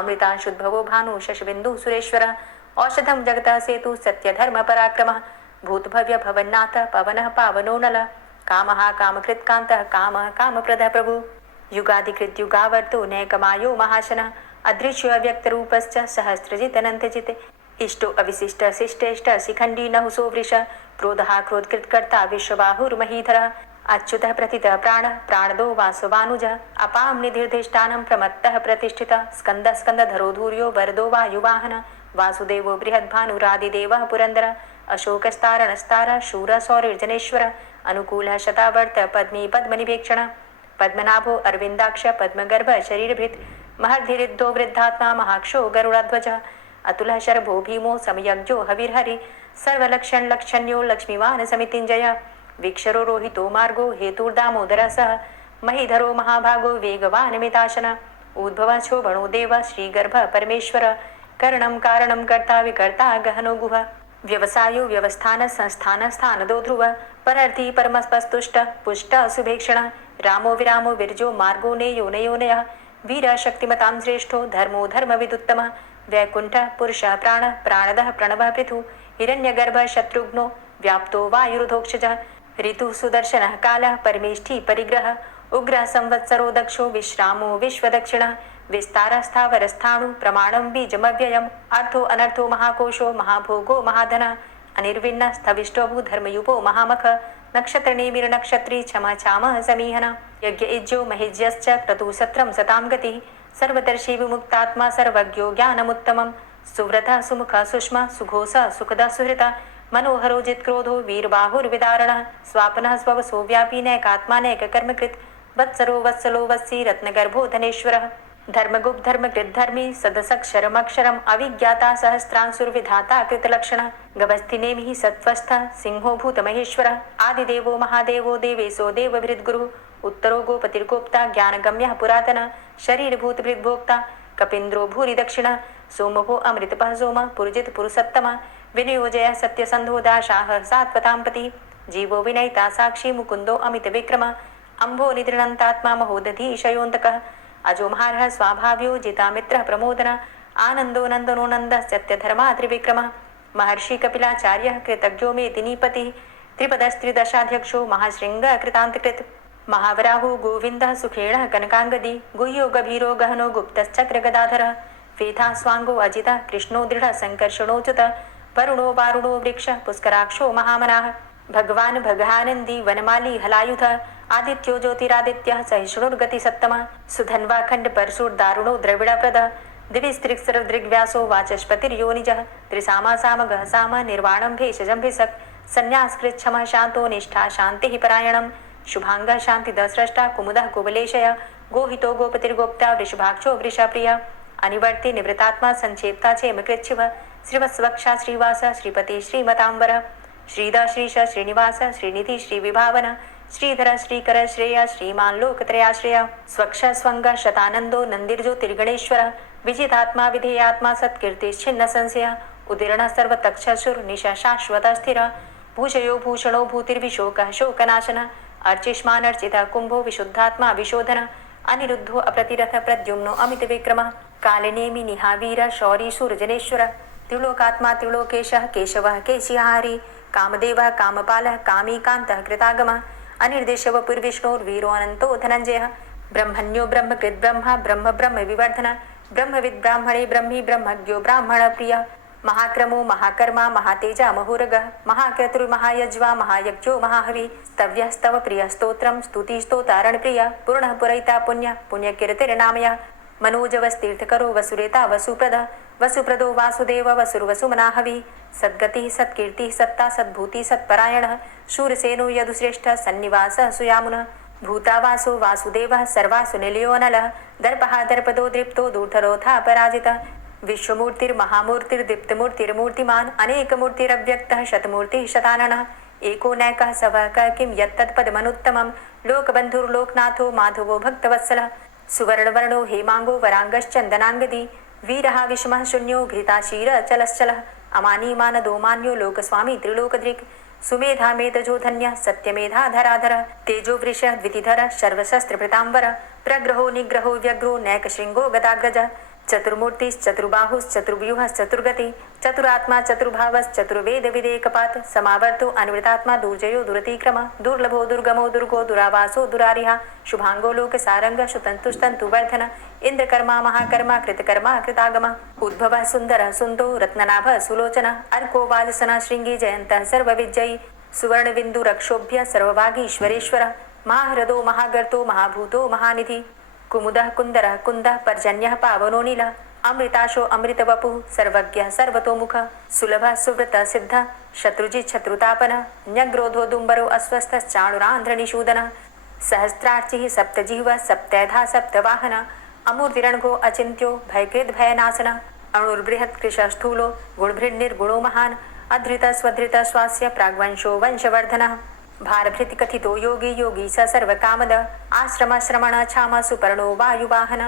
अमृतांशुद्भवो भानु शशबिन्दुः सुरेश्वरः औषधं जगतः सेतु सत्यधर्मपराक्रमः भूतभव्य भवन्नाथ पवनः पावनो नलः कामः कामकृत्कान्तः कामः कामप्रदः प्रभु युगादिकृद्युगावर्तो नैकमायो महाशनः अदृश्यो अव्यक्तरूपश्च सहस्रजितनन्तजिते इष्टो अविशिष्ट शिष्टेष्ट शिखण्डी नहुसो वृष क्रोधः क्रोधकृत्कर्ता विश्वबाहुर्महीधरः अच्युतः प्रतितः प्राणः प्राणदो वासवानुजः अपां निधिर्धिष्ठानं प्रमत्तः प्रतिष्ठितः स्कन्दः स्कन्दधरो धूर्यो वरदो वायुवाहनः वासुदेवो बृहद्भानुरादिदेवः पुरन्दरः अशोकस्तारणस्तारः शूरः सौरिर्जनेश्वरः अनुकूलः शतावर्त पद्मी पद्मनिभेक्षणः पद्मनाभो अरविन्दाक्ष पद्मगर्भ शरीरभृत् महर्धिरिद्धो वृद्धात्मा महाक्षो गरुडध्वजः अतुलः शर्भो भीमो समयज्ञो हविर्हरि सर्वलक्षणलक्षण्यो लक्ष्मीवान् समितिञ्जय वीक्षरो रोहितो मार्गो हेतुर्दामोदरः सः महीधरो महाभागो वेगवान् मिताशन उद्भवः शोभणो देव श्रीगर्भ परमेश्वर करणं कारणं कर्ता विकर्ता गहनो गुह व्यवसायो व्यवस्थान संस्थान स्थानदो ध्रुव परर्थी परमस्पस्तुष्ट पुष्ट सुभेक्षण रामो विरामो विरजो मार्गो नेयो नयोनयः वीर शक्तिमतां श्रेष्ठो धर्मो धर्मविदुत्तमः वैकुंठ पुरुष प्राण प्राणदः प्रणवः पृथु हिरण्यगर्भ शत्रुघ्नो व्याप्तो वायुरुधोक्षजः ऋतु सुदर्शनः कालः परमेष्ठी परिग्रह उग्रः संवत्सरो दक्षो विश्रामो विश्वदक्षिणः विस्तारस्थावरस्थाणु प्रमाणं बीजमव्ययम् अर्थो अनर्थो महाकोशो महाभोगो महाधनः अनिर्विण्ण स्थविष्टोभू धर्मयुपो महामख नक्षत्रनेमिर नक्षत्री क्षमा छामः समीहन यज्ञ इज्यो महिज्यश्च क्रतुसत्रं सतां गतिः सर्वदर्शी विमुक्तात्मा सर्वज्ञो ज्ञानमुत्तमं सुव्रतः सुमुखः सुष्मा सुघोषः सुखदः सुहृतः मनोहरो जित्क्रोधो वीरबाहुर्विदारणः स्वापनः स्ववसो व्यापी नैकात्मा नैककर्मकृत् वत्सरो वत्सलो वत्सी रत्नगर्भो धनेश्वरः धर्मगुप्त धर्मकृत् धर्मी सदसक्षरमक्षरम् अविज्ञाता सहस्रांशुर्विधाता कृतलक्षणः गवस्थिनेमिः सत्त्वस्थः सिंहो भूतमहेश्वरः आदिदेवो महादेवो देवेशो देवभृद्गुरुः उत्तरो गोपतिर्गोप्ता ज्ञानगम्यः पुरातनः शरीरभूतभृद्भोक्ता कपीन्द्रो भूरि दक्षिणः सोमभो अमृतपः सोमः पुरुजित पुरुषोत्तमः विनियोजय सत्यसन्धो दाशाः सात्वतां जीवो विनयिता साक्षी मुकुन्दो अमितविक्रमः अम्भो निद्रणन्तात्मा महोदधी शयोन्तकः अजोमहारः स्वाभाव्यो जितामित्रः प्रमोदनः आनन्दो नन्दनो नन्दः सत्यधर्मा त्रिविक्रमः महर्षि कपिलाचार्यः कृतज्ञो मेदिनीपतिः त्रिपदस्त्रिदशाध्यक्षो महाशृङ्गः कृतान्तकृत् महावराहो गोविन्दः सुखेणः कनकाङ्गदी गुह्यो गभीरो गहनो गुप्तश्चक्रगदाधरः वेथा स्वाङ्गो अजितः कृष्णो दृढः सङ्कर्षणोच्युतः वरुणो वारुणो वृक्षः पुष्कराक्षो महामनाः भगवान् भगानन्दी वनमाली हलायुधः आदित्यो ज्योतिरादित्यः सहिष्णुर्गतिसत्तमः सुधन्वाखण्ड परशुर्दारुणो द्रविडप्रदः दिविस्त्रिक्सरदृग्व्यासो वाचस्पतिर्योनिजः त्रिसामा सामगः साम निर्वाणं भेषजं भिषक् संन्यासकृच्छमः शान्तो निष्ठा शान्तिः परायणं शुभाङ्गः शान्तिदः स्रष्टा कुमुदः कुवलेशय गोहितो गोपतिर्गोप्ता वृषभाक्षो वृषप्रिय अनिवर्ति निवृतात्मा संक्षेप्ता क्षेमकृच्छिव श्रीवत्सवक्षा श्रीवास श्रीपति श्रीमतांबर श्रीद श्रीश श्रीनिवास श्रीनिधि श्रीविभावन श्रीधर श्रीकर श्रेय श्रीमान लोकत्रयाश्रय स्वक्ष स्वंग शतानंदो नंदिर्जो तिर्गणेश्वर विजितात्मा विधेयात्मा सत्कीर्तिश्छिन्न संशय उदीर्ण सर्वतक्षसुर निशा शाश्वत स्थिर भूषयो भूषणो भूतिर्विशोकः शोकनाशन अर्चिष्मान अर्चिता कुंभो विशुद्धात्मा विशोधन अनिरुद्धो अप्रतिरथ प्रद्युम्नो अमित विक्रम कालनेमि निहावीर शौरी सूरजनेश्वर त्रिलोकात्मा त्रिलोकेशः केशवः केशिहारी कामदेवः कामपालः कामीकान्तः कृतागमः अनिर्देशव पुर्विष्णोर्वीरो अनंतो धनंजय ब्रह्मण्यो ब्रह्मकृत् ब्रह्मा ब्रह्म ब्रह्म विवर्धन ब्रह्मविद् ब्राह्मणे ब्रह्मी ब्रह्मज्ञो ब्राह्मण प्रिय महाक्रमो महाकर्मा महातेजा महोरगः महाक्रतुर्महायज्वा महायज्ञो महाहवि स्तव्यस्तव प्रिय स्तोत्रं स्तुतिस्तोतारण प्रिय पूर्णः पुरैता पुण्य पुण्यकीर्तिर्नामय मनोजवस्तीर्थकरो वसुरेता वसुप्रद वसुप्रदो वासुदेव वसुर्वसुमनाहवि सद्गतिः सत्कीर्तिः सत्ता सद्भूति सत्परायणः शूरसेनो यदुश्रेष्ठ सन्निवासः सुयामुनः भूतावासो वासुदेवः सर्वासु निलयोनलः दर्पः दर्पदो दृप्तो दूर्धरोधा पराजितः विश्वमूर्तिर्महामूर्तिर्दीप्तमूर्तिर्मूर्तिमान् अनेकमूर्तिरव्यक्तः शतमूर्तिः शताननः एको नैकः सवः किं यत्तत्पदमनुत्तमं लोकबन्धुर्लोकनाथो माधवो भक्तवत्सलः सुवर्णवर्णो हेमांगो वरांगश्चन्दनांगदी वीरः विषमः शून्यो घृताशीरचलश्चलः अमानी मानदो मान्यो लोकस्वामी त्रिलोकदृक् सुमेधा मेधजो धन्यः सत्यमेधा धराधर तेजो वृषः द्वितिधर सर्वशस्त्रभृतांबर प्रग्रहो निग्रहो व्यग्रो नैकशृंगो गदाग्रज चतुर्मूर्तिश्चतुर्बाहुश्चतुर्व्यूहश्चतुर्गति चतुरात्मा चतुर्भावश्चतुर्वेद विदेकपात समावर्तो अनिवृतात्मा दुर्जयो दुरतिक्रम दुर्लभो दुर्गमो दुर्गो दुरावासो दुरारिहा शुभांगो लोक सारंग सुतंतुस्तंतुवर्धन इंद्रकर्मा महाकर्मा कृतकर्मा कृतागम उद्भव सुंदर सुंदो रत्ननाभ सुलोचन अर्को वाजसन श्रृंगी जयंत सर्वविजयी सुवर्ण बिंदु रक्षोभ्य सर्वभागीश्वरेश्वर महाहृदो महागर्तो महाभूतो महानिधि कुमुदः कुंदरः कुंदः पर्जन्यः पावनो नीलः अमृताशो अमृतवपुः सर्वज्ञः सर्वतोमुख सुलभः सुव्रतः सिद्धः शत्रुजित् शत्रुतापनः न्यग्रोधो दुम्बरो अस्वस्थश्चाणुरान्ध्रनिषूदनः सहस्रार्चिः सप्तजिह्वः सप्तैधा सप्तवाहनः अमूर्तिरणघो अचिन्त्यो भयकृद् भयनाशनः अणुर्बृहत्कृशस्थूलो गुणभृन्निर्गुणो महान् अधृतः स्वधृतः स्वास्य प्राग्वंशो वंशवर्धनः भारभृति कथितो योगी योगी स सर्वकामद आश्रम श्रमण छाम सुपर्णो वायुवाहन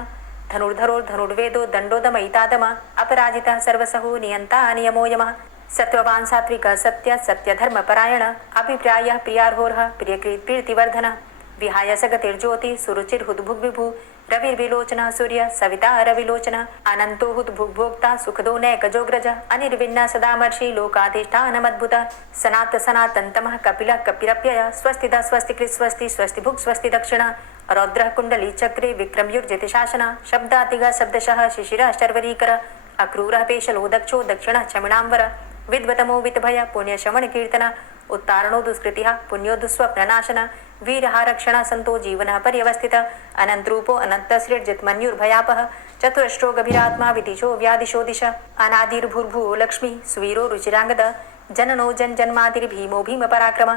धनुर्धरो धनुर्वेदो दंडोदमयितादम अपराजितः सर्वसहो नियंता नियमो यमः सत्ववान् सात्विकः सत्य सत्यधर्मपरायण अभिप्रायः प्रियार्होर्ह प्रियकृत् प्रीतिवर्धनः विहाय सगतिर्ज्योति सुरुचिर्हुद्भुग्विभु रविर्विलोचनः सूर्य सविता रविलोचनः अनंतो हुद्भुग्भोक्ता सुखदो नैकजोग्रज अनिर्विण्ण सदामर्षि लोकाधिष्ठानमद्भुत सनात सनातन्तमः कपिलः कपिरप्यय स्वस्तिदा स्वस्तिकृत् स्वस्ति स्वस्तिभुक् स्वस्ति दक्षिण रौद्रः कुण्डली चक्रे विक्रमयुर्जित शासन शब्दातिगः शब्दशः शिशिरः शर्वरीकर अक्रूरः पेशलो दक्षो दक्षिणः चमिणाम्बर विद्वतमो वितभय पुण्यशमन कीर्तन उत्तारणो दुष्कृतिः पुण्यो दुःस्वप्ननाशन वीरः रक्षण संतो जीवनः पर्यवस्थित अनंतरूपो अनन्तसृर्जितमन्युर्भयापः चतुरष्ट्रो गभीरात्मा विदिशो व्यादिशो दिश अनादिर्भूर्भुवो लक्ष्मी सुवीरो रुचिरांगद जननो जन्मादिर्भीमो भीम पराक्रम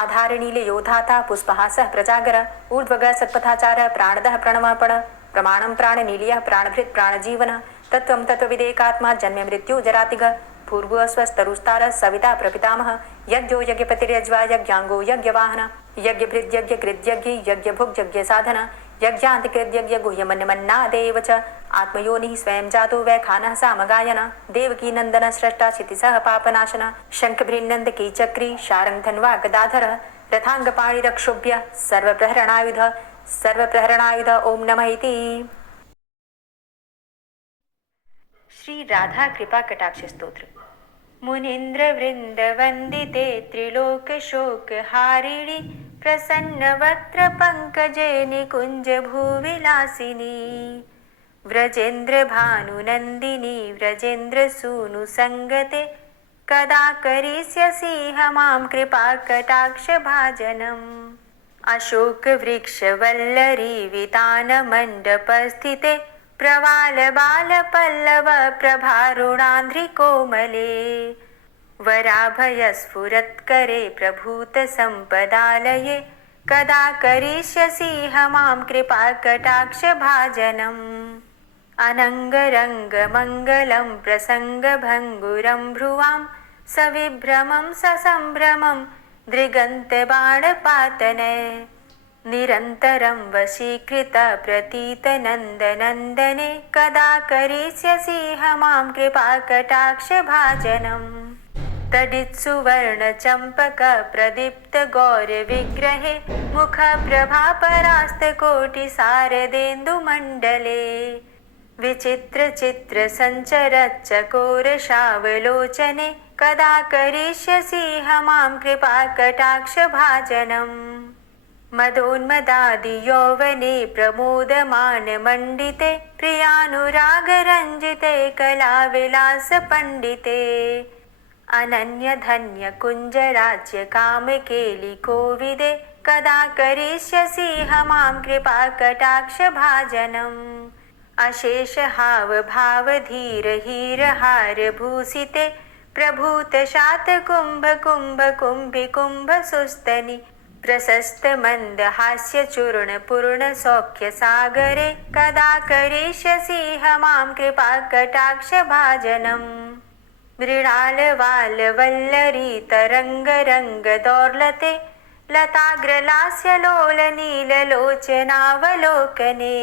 आधारणीले योधाता पुष्पहासः प्रजागर ऊर्ध्वग सत्पथाचार प्राणदः प्रणवपण प्रमाणं प्राणनीलियः प्राणभृत् प्राणजीवन तत्त्वं तत्त्वविदेकात्मा जन्म मृत्यु जरातिग पूर्व स्वस्तरुस्तार सविता प्रपितामह यज्ञो यज्ञपतिर्यज्वा यज्ञांगो यज्ञवाहन यज्ञभृद् यज्ञकृद्यज्ञ यज्ञभुग् यज्ञ साधन यज्ञान्तिकृद्यज्ञ गुह्यमन्यमन्नादेव च आत्मयोनिः स्वयं जातो वैखानः सामगायन देवकी नंदन स्रष्टा क्षितिसः पापनाशन शंखभृन्नन्दकी चक्री शारङ्गधन्वा गदाधर रथाङ्गपाणिरक्षोभ्य सर्वप्रहरणायुध ओम नमः इति। श्री राधा कृपा कटाक्ष स्तोत्र। मुनीन्द्र वृंद वंदिते त्रिलोक शोक हारिणी प्रसन्न वक्त्र पंकजे निकुंज भूविलासिनी व्रजेन्द्र भानुनंदिनी व्रजेन्द्र सूनु संगते कदा करिष्यसि मां कृपा कटाक्ष भाजनम् अशोक वृक्ष वल्लरी वितान मंडप स्थिते प्रवाल बाल पल्लव प्रभारुणान्ध्रि कोमले वराभय स्फुरत्करे प्रभूत संपदालये कदा करिष्यसि मां कृपाकटाक्षभाजनम् अनङ्गरङ्गमङ्गलं प्रसङ्गभङ्गुरं भ्रुवां सविभ्रमं ससम्भ्रमं दृगन्तबाणपातने निरन्तरं वशीकृतप्रतीतनन्दनन्दने कदा करिष्यसि मां कृपाकटाक्षभाजनम् तडित्सुवर्णचम्पकप्रदीप्तगौरविग्रहे मुखप्रभापरास्तकोटिसारदेन्दुमण्डले विचित्रचित्रसञ्चरच्चकोरशावलोचने कदा करिष्यसि मां कृपाकटाक्षभाजनम् मदोन्मदादियौवने प्रमोदमानमण्डिते प्रियानुरागरञ्जिते कलाविलासपण्डिते अनन्यधन्यकुञ्जराज्यकामकेलिकोविदे कदा करिष्यसि मां कृपाकटाक्षभाजनम् अशेषहावभावधीरहीरहारभूषिते प्रभूतशातकुम्भकुम्भकुम्भिकुम्भसुस्तनि प्रशस्तमन्दहास्यचूर्णपूर्णसौख्यसागरे कदा करिष्यसि मां कृपाकटाक्षभाजनम् मृणालवालवल्लरीतरङ्गरङ्गदौर्लते लताग्रलास्यलोलनीललोचनावलोकने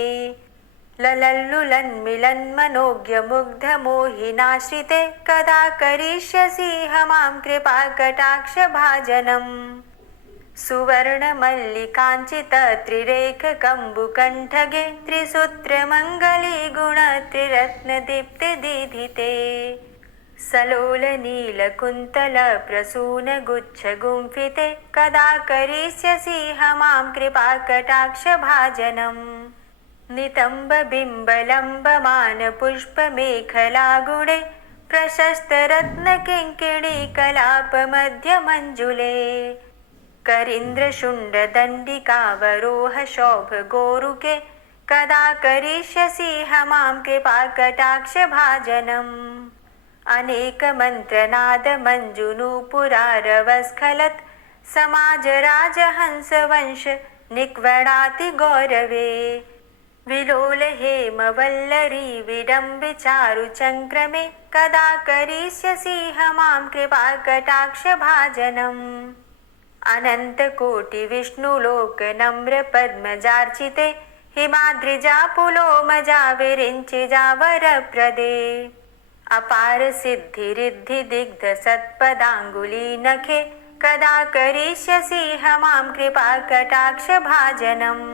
ललल्लुलन्मिलन्मनोज्ञमुग्धमोहिनाश्रिते कदा करिष्यसि मां कृपाकटाक्षभाजनम् सुवर्णमल्लिकाञ्चितत्रिरेखकम्बुकण्ठगे त्रिसूत्रमङ्गलीगुणत्रिरत्नदीप्तिदीधिते सलोलनीलकुन्तलप्रसूनगुच्छगुम्फिते कदा करिष्यसि मां कृपाकटाक्षभाजनम् नितम्बबिम्बलम्बमानपुष्पमेखलागुणे प्रशस्तरत्नकिङ्किणीकलापमध्यमञ्जुले करीन्द्रशुण्डदण्डिकावरोहशोभगोरुके कदा करिष्यसि मां कृपाकटाक्षभाजनम् अनेकमन्त्रनादमञ्जुनूपुरारवस्खलत् समाजराजहंसवंश निक्वणातिगौरवे विलोलहेमवल्लरी विडम्बिचारुचङ्क्रमे कदा करिष्यसि मां कृपाकटाक्षभाजनम् अनन्तकोटिविष्णुलोकनम्रपद्मजार्चिते हिमाद्रिजापुलोमजाविरिञ्चिजावरप्रदे अपारसिद्धिरिद्धिदिग्धसत्पदाङ्गुलीनखे कदा करिष्यसि मां कृपाकटाक्षभाजनम्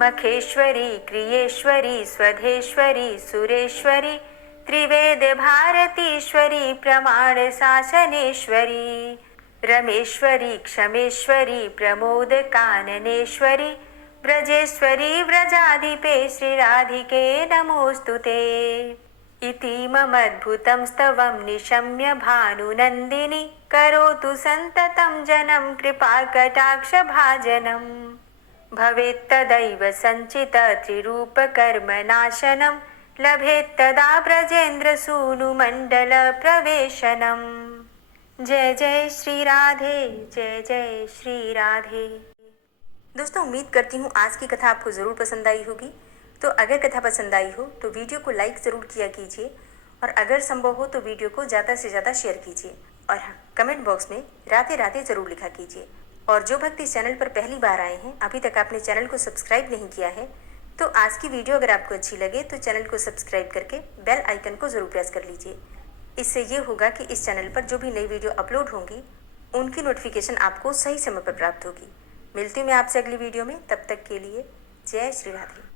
मखेश्वरी क्रियेश्वरी स्वधेश्वरी सुरेश्वरी त्रिवेदभारतीश्वरी प्रमाणशासनेश्वरी रमेश्वरी क्षमेश्वरी प्रमोदकाननेश्वरी व्रजेश्वरी व्रजाधिपे श्रीराधिके नमोऽस्तुते इतीममद्भुतं स्तवं निशम्य भानुनन्दिनी करोतु सन्ततं जनं कृपाकटाक्षभाजनम् भवेत्तदैव सञ्चितत्रिरूपकर्मनाशनं लभेत्तदा ब्रजेन्द्रसूनुमण्डलप्रवेशनम् जय जय श्री राधे, जय जय श्री राधे। दोस्तों, उम्मीद करती हूँ आज की कथा आपको ज़रूर पसंद आई होगी। तो अगर कथा पसंद आई हो तो वीडियो को लाइक ज़रूर किया कीजिए और अगर संभव हो तो वीडियो को ज़्यादा से ज़्यादा शेयर कीजिए और हाँ, कमेंट बॉक्स में राधे राधे ज़रूर लिखा कीजिए। और जो भक्त इस चैनल पर पहली बार आए हैं, अभी तक आपने चैनल को सब्सक्राइब नहीं किया है, तो आज की वीडियो अगर आपको अच्छी लगे तो चैनल को सब्सक्राइब करके बेल आइकन को ज़रूर प्रेस कर लीजिए। इससे ये होगा कि इस चैनल पर जो भी नई वीडियो अपलोड होंगी उनकी नोटिफिकेशन आपको सही समय पर प्राप्त होगी। मिलती हूँ मैं आपसे अगली वीडियो में, तब तक के लिए जय श्री राधे।